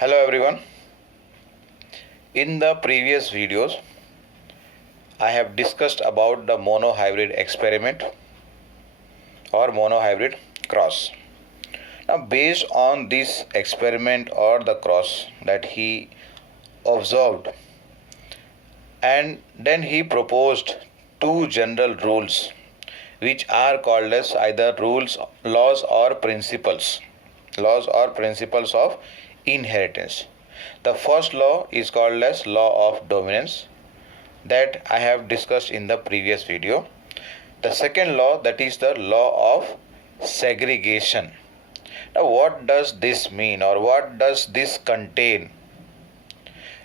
Hello everyone. In the previous videos, I have discussed about the monohybrid experiment or monohybrid cross. Now, based on this experiment or the cross that he observed, and then he proposed two general rules which are called as either laws or principles of inheritance. The first law is called as law of dominance that I have discussed in the previous video. The second law, that is the law of segregation. Now what does this mean or what does this contain?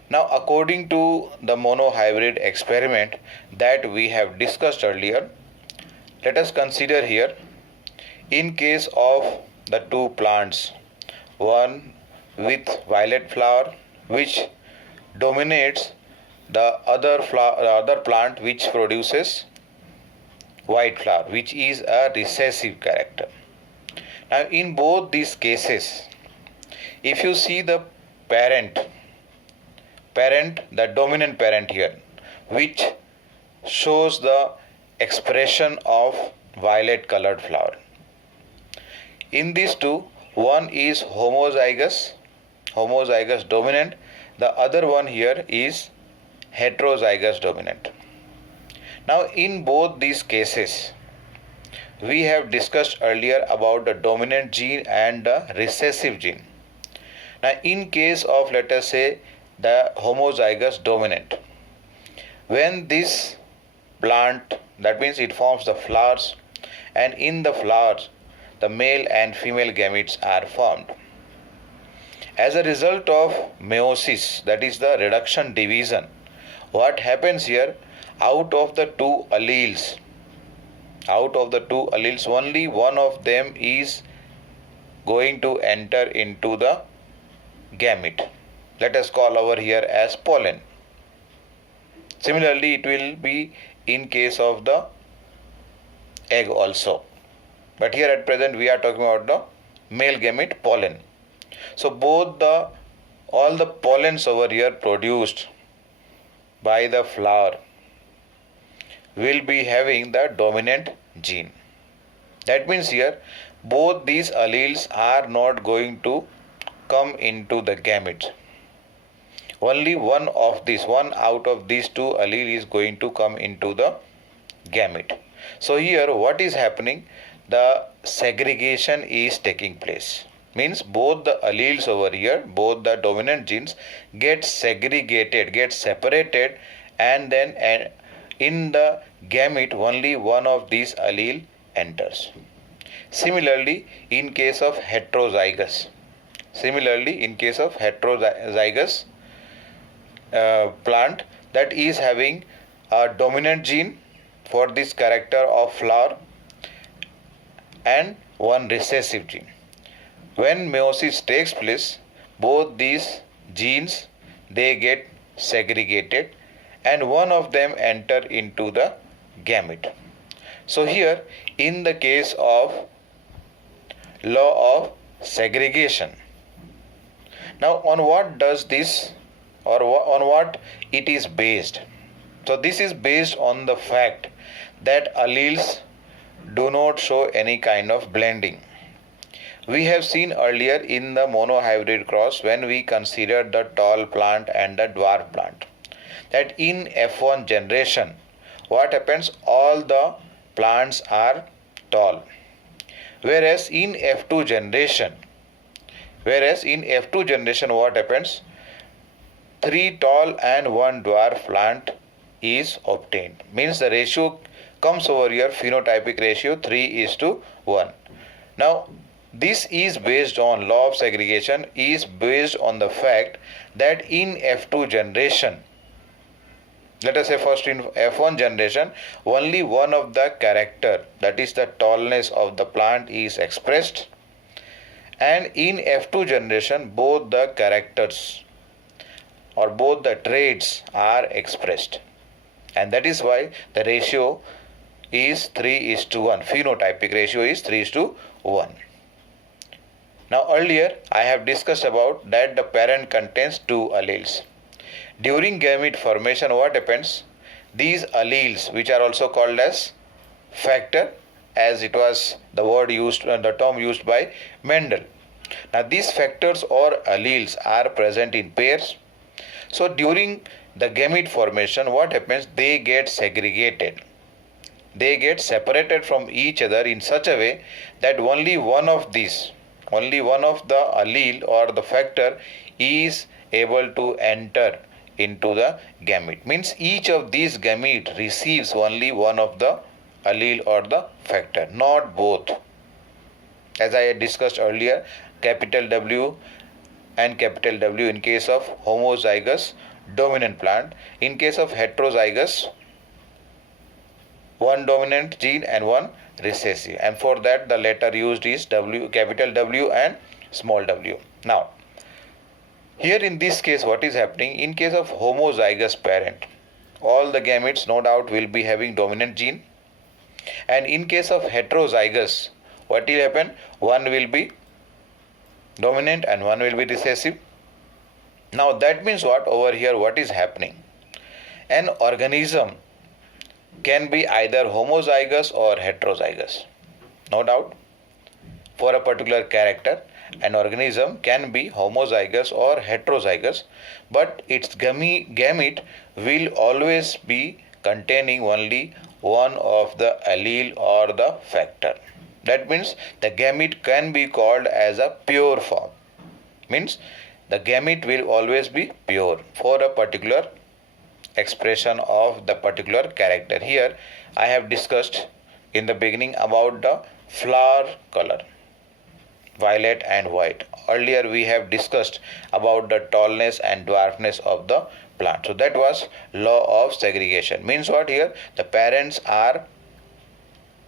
Now according to the monohybrid experiment that we have discussed earlier, let us consider here in case of the two plants, one with violet flower which dominates the other plant which produces white flower, which is a recessive character. Now in both these cases, if you see the the dominant parent here, which shows the expression of violet colored flower. In these two, one is homozygous dominant, the other one here is heterozygous dominant. Now in both these cases, we have discussed earlier about the dominant gene and the recessive gene. Now in case of, let us say, the homozygous dominant, when this plant, that means it forms the flowers, and in the flowers the male and female gametes are formed. As a result of meiosis, that is the reduction division, what happens here, out of the two alleles, only one of them is going to enter into the gamete. Let us call over here as pollen. Similarly, it will be in case of the egg also. But here at present we are talking about the male gamete pollen. So all the pollens over here produced by the flower will be having the dominant gene. That means here both these alleles are not going to come into the gamete. Only one out of these two alleles is going to come into the gamete. So here what is happening? The segregation is taking place. Means both the alleles over here, both the dominant genes get segregated, get separated, and then in the gamete only one of these allele enters. Similarly, in case of heterozygous plant that is having a dominant gene for this character of flower and one recessive gene. When meiosis takes place, both these genes, they get segregated and one of them enter into the gamete. So here in the case of law of segregation, now on what does this or on what it is based? So this is based on the fact that alleles do not show any kind of blending. We have seen earlier in the monohybrid cross, when we considered the tall plant and the dwarf plant, that in F1 generation, what happens? All the plants are tall. Whereas in F2 generation, what happens? 3 tall and 1 dwarf plant is obtained. Means the ratio comes over here, phenotypic ratio 3:1. Now this is based on law of segregation, is based on the fact that in F2 generation, let us say first in F1 generation, only one of the character, that is the tallness of the plant, is expressed, and in F2 generation both the characters or both the traits are expressed, and that is why the ratio is 3:1. Phenotypic ratio is 3:1. Now earlier I have discussed about that the parent contains two alleles. During gamete formation, what happens? These alleles, which are also called as factor, as it was the word used, the term used by Mendel. Now these factors or alleles are present in pairs. So during the gamete formation, what happens? They get segregated. They get separated from each other in such a way that only one of the allele or the factor is able to enter into the gamete. Means each of these gamete receives only one of the allele or the factor, not both. As I had discussed earlier, capital W and capital W in case of homozygous dominant plant. In case of heterozygous, one dominant gene and one recessive, and for that the letter used is W, capital W and small w. Now here in this case, what is happening? In case of homozygous parent, all the gametes no doubt will be having dominant gene, and in case of heterozygous, what will happen? One will be dominant and one will be recessive. Now that means what? Over here what is happening? An organism can be either homozygous or heterozygous. No doubt, for a particular character, an organism can be homozygous or heterozygous, but its gamete will always be containing only one of the allele or the factor. That means the gamete can be called as a pure form. Means the gamete will always be pure for a particular expression of the particular character. Here I have discussed in the beginning about the flower color, violet and white. Earlier we have discussed about the tallness and dwarfness of the plant. So that was law of segregation. Means what? Here the parents are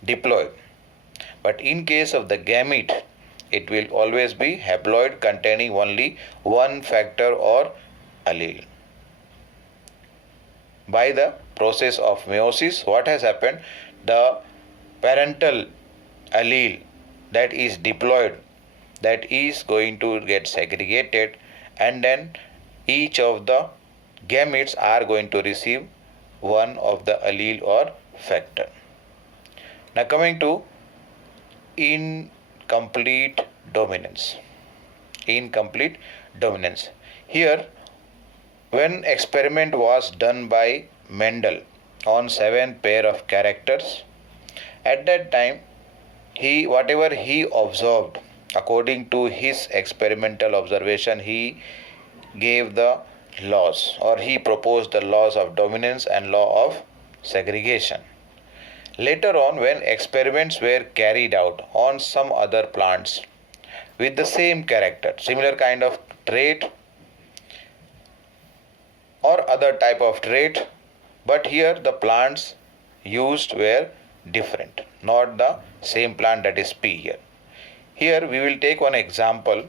diploid, but in case of the gamete, it will always be haploid containing only one factor or allele. By the process of meiosis, what has happened? The parental allele that is diploid, that is going to get segregated, and then each of the gametes are going to receive one of the allele or factor. Now coming to incomplete dominance. Incomplete dominance. Here, when experiment was done by Mendel on 7 pair of characters, at that time whatever he observed, according to his experimental observation, he gave the laws, or he proposed the laws of dominance and law of segregation. Later on, when experiments were carried out on some other plants with the same character, similar kind of trait or other type of trait, but here the plants used were different, not the same plant, that is P here. Here we will take one example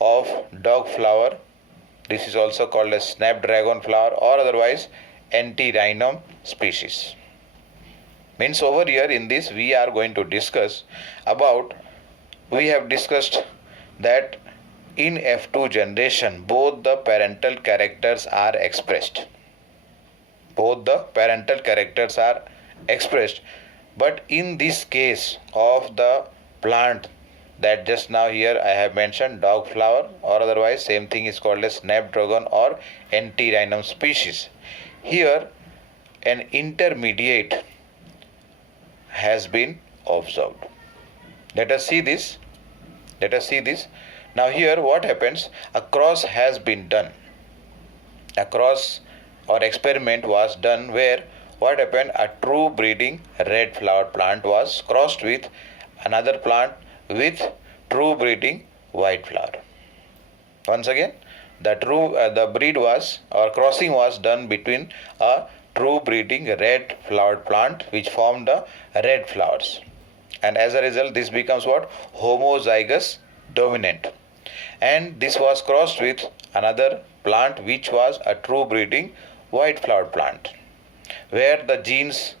of dog flower. This is also called as snapdragon flower or otherwise Antirrhinum species. Means over here in this we are going to discuss about, we have discussed that in F2 generation both the parental characters are expressed. Both the parental characters are expressed, but in this case of the plant that just now here I have mentioned, dog flower or otherwise same thing is called as snapdragon or Antirrhinum species, here an intermediate has been observed. Let us see this. Now here what happens? A cross has been done. A cross or experiment was done where what happened? A true breeding red flower plant was crossed with another plant with true breeding white flower. Once again, the breed was, or crossing was done between a true breeding red flowered plant which formed the red flowers, and as a result this becomes what? Homozygous dominant, and this was crossed with another plant which was a true breeding white flowered plant where the genes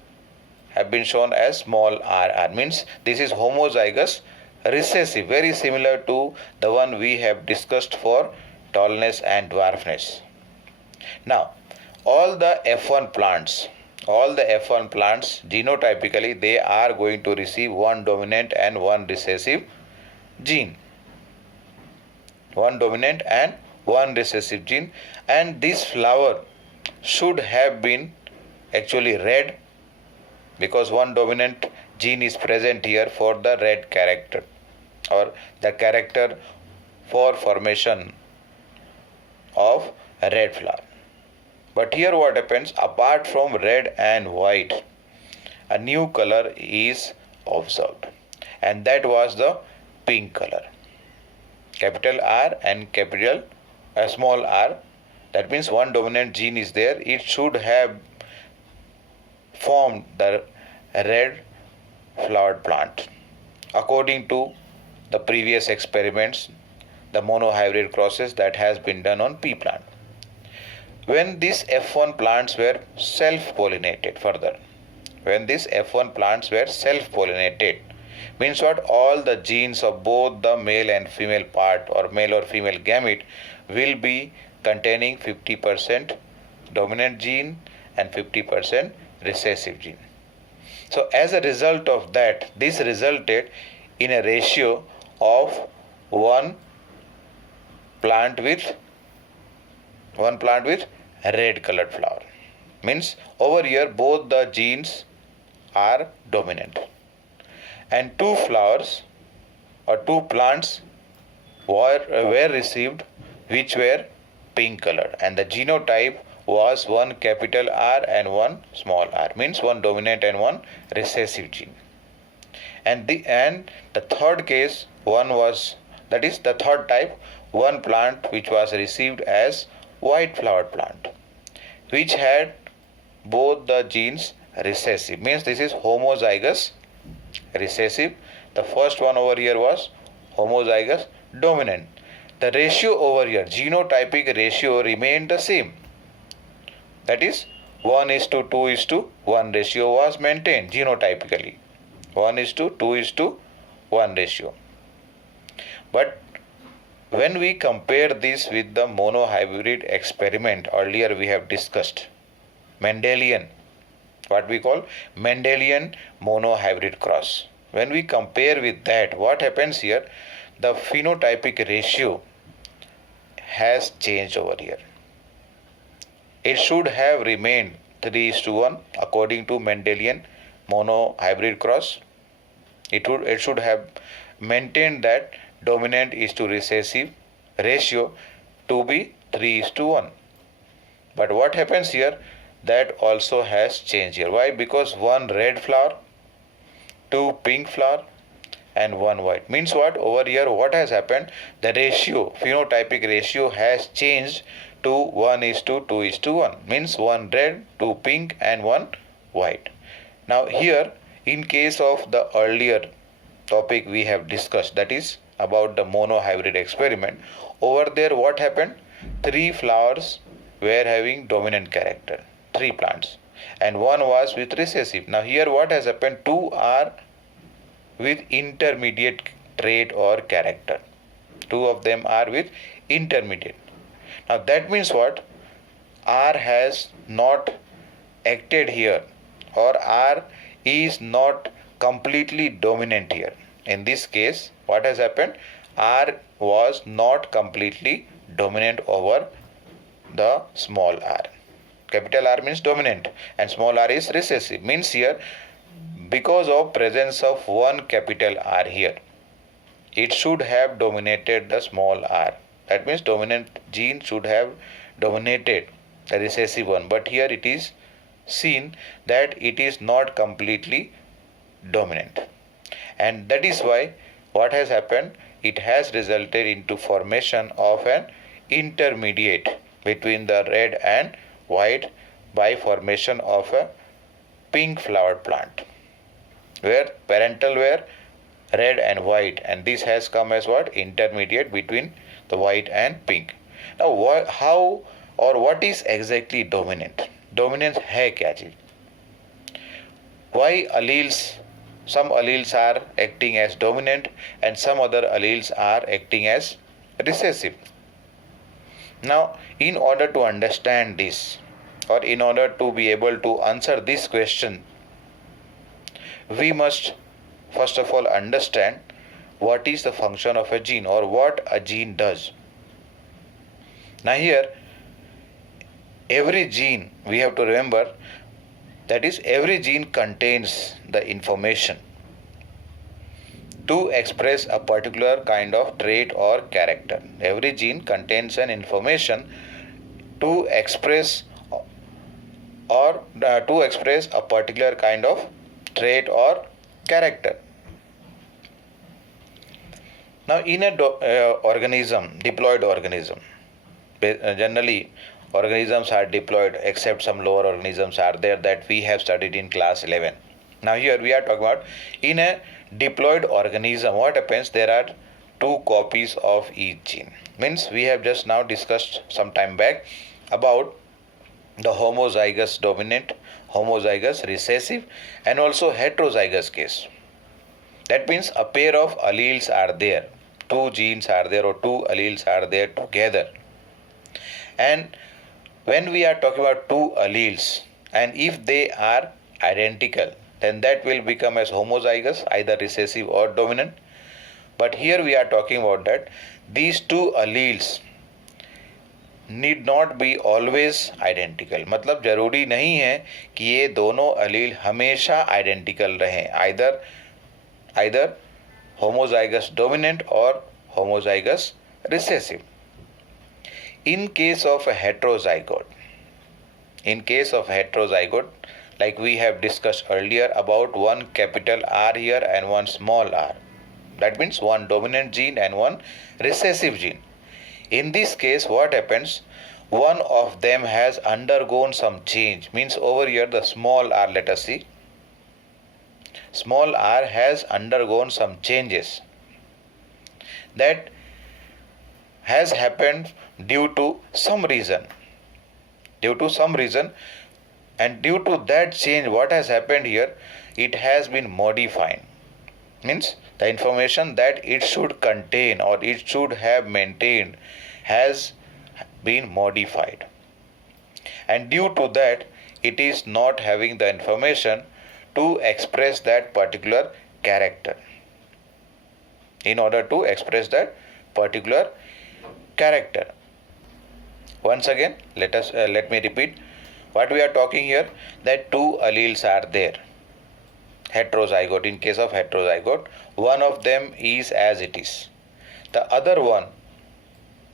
have been shown as small rr, means this is homozygous recessive, very similar to the one we have discussed for tallness and dwarfness. Now, all the F1 plants, genotypically they are going to receive one dominant and one recessive gene. One dominant and one recessive gene, and this flower should have been actually red, because one dominant gene is present here for the red character, or the character for formation of a red flower. But here what happens, apart from red and white, a new color is observed, and that was the pink color. Capital R and small r, that means one dominant gene is there. It should have formed the red flowered plant according to the previous experiments, the monohybrid crosses that has been done on pea plant. When these F1 plants were self-pollinated further, means what, all the genes of both the male and female part, or male or female gamete, will be containing 50% dominant gene and 50% recessive gene. So as a result of that, this resulted in a ratio of one plant with red colored flower. Means over here both the genes are dominant, and two flowers or two plants were received which were pink colored, and the genotype was one capital R and one small r, means one dominant and one recessive gene. And the third case, that is the third type, one plant which was received as white flowered plant, which had both the genes recessive, means this is homozygous recessive. The first one over here was homozygous dominant. The ratio over here, genotypic ratio, remained the same. That is 1:2:1 ratio was maintained genotypically. 1:2:1 ratio. But when we compare this with the monohybrid experiment earlier we have discussed, Mendelian, what we call Mendelian monohybrid cross. When we compare with that, what happens here? The phenotypic ratio has changed over here. It should have remained 3:1 according to Mendelian monohybrid cross. It should have maintained that dominant is to recessive ratio to be 3:1. But what happens here? That also has changed here. Why? Because one red flower, two pink flower, and one white. Means what? Over here what has happened? The ratio, phenotypic ratio, has changed to 1:2:1. Means one red, two pink, and one white. Now here, in case of the earlier topic we have discussed, that is about the monohybrid experiment, over there what happened? Three flowers were having dominant character, three plants, and one was with recessive. Now here what has happened? Two are with intermediate trait or character. Two of them are with intermediate. Now that means what? R has not acted here, or R is not completely dominant here. In this case, what has happened? R was not completely dominant over the small r. Capital R means dominant and small r is recessive. Means here, because of presence of one capital R here, it should have dominated the small r. That means dominant gene should have dominated the recessive one. But here it is seen that it is not completely dominant. And that is why what has happened? It has resulted into formation of an intermediate between the red and white by formation of a pink flowered plant, where parental were red and white, and this has come as what? Intermediate between the white and pink. Now how or what is exactly dominant? Dominance है क्या चीज? Why alleles some alleles are acting as dominant and some other alleles are acting as recessive. Now, in order to understand this, or in order to be able to answer this question, we must first of all understand what is the function of a gene or what a gene does. Now here, every gene, we have to remember, that is, every gene contains the information to express a particular kind of trait or character. Every gene contains an information to express a particular kind of trait or character. Now, in a diploid organism, generally organisms are diploid except some lower organisms are there that we have studied in class 11. Now here we are talking about in a diploid organism, what happens? There are two copies of each gene. Means we have just now discussed some time back about the homozygous dominant, homozygous recessive, and also heterozygous case. That means a pair of alleles are there, two genes are there or two alleles are there together. And when we are talking about two alleles, and if they are identical, then that will become as homozygous, either recessive or dominant. But here we are talking about that these two alleles need not be always identical. मतलब जरूरी नहीं है कि ये दोनों allele हमेशा identical रहें, either homozygous dominant or homozygous recessive. In case of a heterozygote, like we have discussed earlier about one capital R here and one small r, that means one dominant gene and one recessive gene. In this case, what happens? One of them has undergone some change. Means over here the small r, let us see. Small r has undergone some changes that has happened due to some reason. And due to that change, what has happened here? It has been modified. Means the information that it should contain or it should have maintained has been modified. And due to that, it is not having the information to express that particular character. In order to express that particular character. Once again, let me repeat what we are talking here, that two alleles are there. Heterozygote, in case of heterozygote, one of them is as it is. The other one,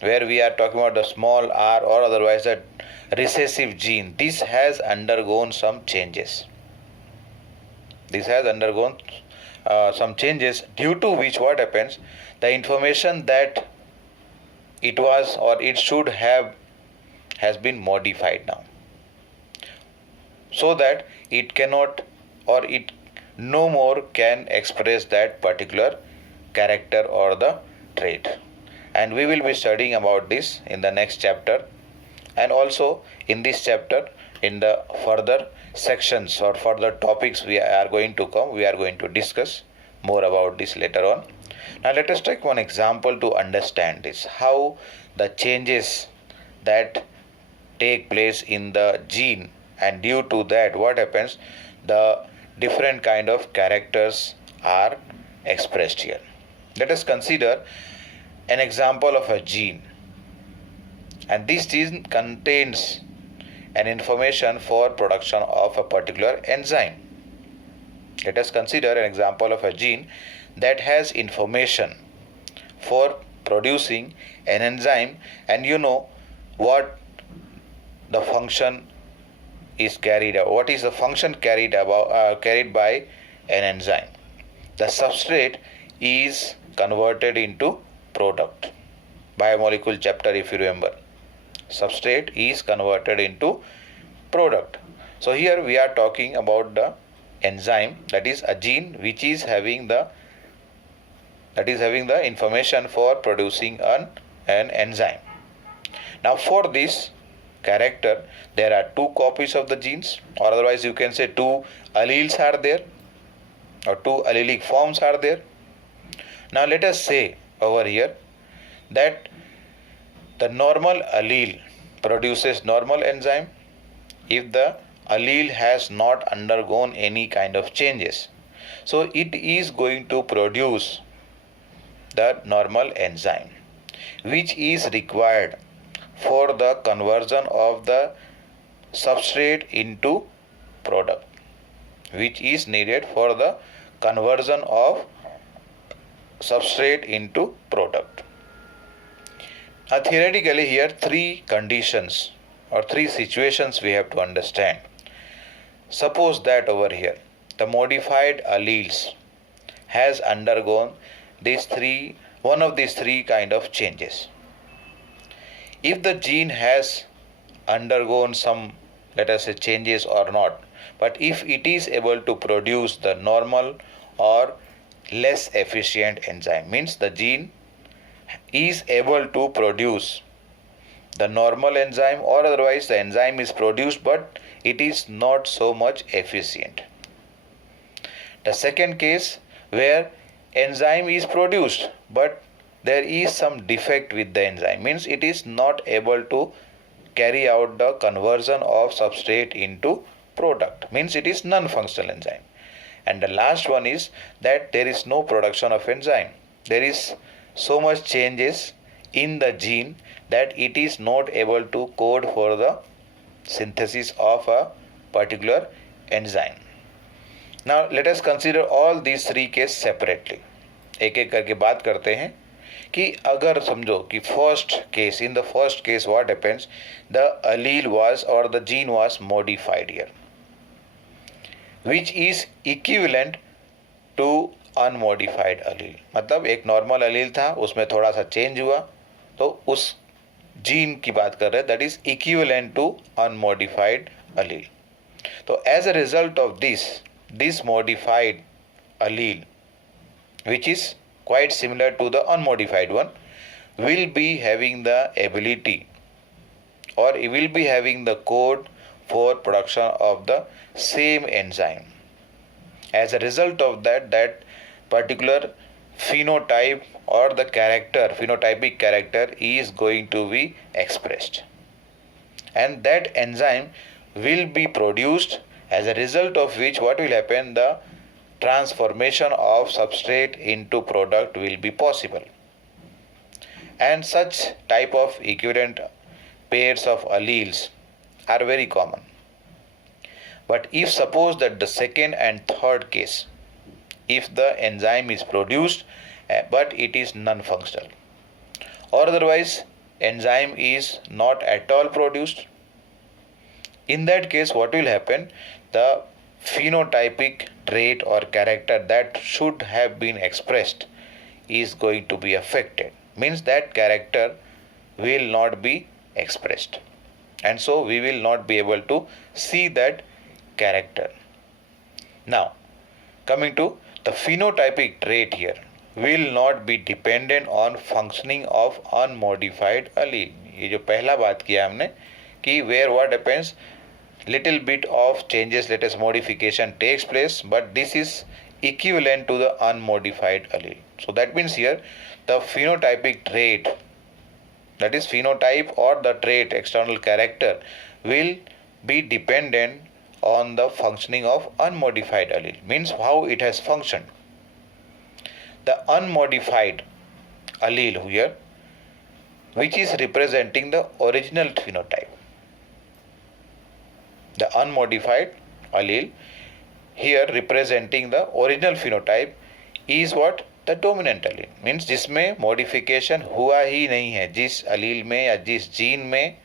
where we are talking about the small r or otherwise the recessive gene, this has undergone some changes. Some changes, due to which what happens? The information that it was or it should have has been modified now, so that it cannot or it no more can express that particular character or the trait. And we will be studying about this in the next chapter, and also in this chapter, in the further sections or further topics we are going to discuss more about this later on. Now let us take one example to understand this, how the changes that take place in the gene, and due to that what happens, the different kind of characters are expressed here. Let us consider an example of a gene, and this gene contains an information for production of a particular enzyme. Let us consider an example of a gene that has information for producing an enzyme, and you know what the function is carried out. What is the function carried by an enzyme? The substrate is converted into product. Biomolecule chapter, if you remember, substrate is converted into product. So here we are talking about the enzyme, that is a gene which is having the information for producing an enzyme. Now for this character, there are two copies of the genes, or otherwise you can say two alleles are there. or two allelic forms are there. Now let us say over here that the normal allele produces normal enzyme if the allele has not undergone any kind of changes. So it is going to produce the normal enzyme which is required for the conversion of the substrate into product, which is needed for the conversion of substrate into product. Now theoretically here three conditions or three situations we have to understand. Suppose that over here the modified alleles has undergone one of these three kind of changes. If the gene has undergone some, let us say, changes or not, but if it is able to produce the normal or less efficient enzyme, means the gene is able to produce the normal enzyme or otherwise the enzyme is produced but it is not so much efficient. The second case where enzyme is produced but there is some defect with the enzyme, means it is not able to carry out the conversion of substrate into product, means it is non-functional enzyme. And the last one is that there is no production of enzyme. There is so much changes in the gene that it is not able to code for the synthesis of a particular enzyme. Now let us consider all these three cases separately. एक एक करके बात करते हैं कि अगर समझो कि in the first case what happens, the allele was or the gene was modified here, which is equivalent to unmodified allele. मतलब एक नॉर्मल अलील था उसमें थोड़ा सा चेंज हुआ तो उस जीन की बात कर रहे हैं, that is equivalent to unmodified allele. तो as a result of this modified allele which is quite similar to the unmodified one will be having the ability or it will be having the code for production of the same enzyme. As a result of that particular phenotype or the phenotypic character is going to be expressed, and that enzyme will be produced, as a result of which what will happen, the transformation of substrate into product will be possible. And such type of equivalent pairs of alleles are very common. But if suppose that the second and third case, if the enzyme is produced but it is non-functional, or otherwise enzyme is not at all produced, in that case what will happen, the phenotypic trait or character that should have been expressed is going to be affected, means that character will not be expressed, and so we will not be able to see that character. Now coming to the phenotypic trait here will not be dependent on functioning of unmodified allele. ये जो पहला बात किया हमने कि where what happens, little bit of changes, let us modification takes place, but this is equivalent to the unmodified allele. So that means here the phenotypic trait, that is phenotype or the trait external character, will be dependent on the functioning of unmodified allele, means how it has functioned. The unmodified allele here, which is representing the original phenotype, the unmodified allele here representing the original phenotype is what, the dominant allele, means जिसमें modification हुआ ही नहीं है, जिस allele में या जिस gene में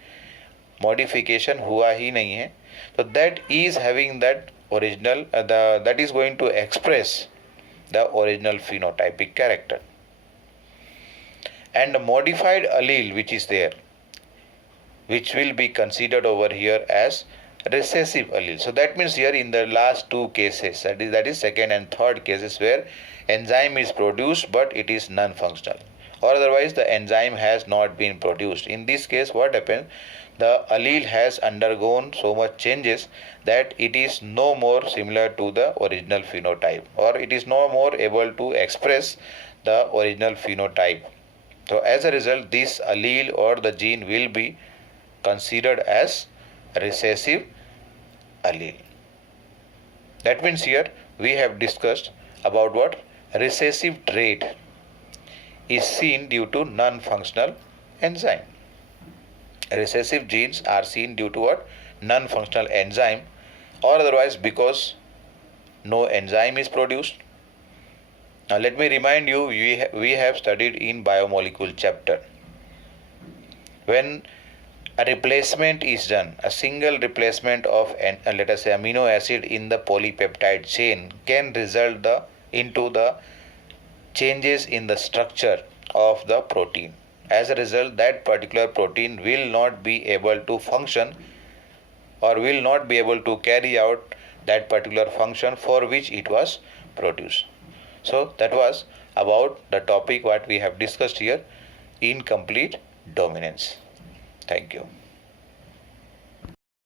modification हुआ ही नहीं है, so that is having that original that is going to express the original phenotypic character. And the modified allele which is there, which will be considered over here as recessive allele. So that means here in the last two cases, that is second and third cases, where enzyme is produced but it is non-functional, or otherwise the enzyme has not been produced. In this case, what happens? The allele has undergone so much changes that it is no more similar to the original phenotype, or it is no more able to express the original phenotype. So as a result, this allele or the gene will be considered as recessive allele. That means here we have discussed about what? Recessive trait is seen due to non-functional enzyme. Recessive genes are seen due to what? Non-functional enzyme, or otherwise because no enzyme is produced. Now let me remind you, we have studied in biomolecule chapter. When a replacement is done, a single replacement of let us say amino acid in the polypeptide chain can result into the changes in the structure of the protein. As a result, that particular protein will not be able to function, or will not be able to carry out that particular function for which it was produced. So that was about the topic what we have discussed here, incomplete dominance. Thank you.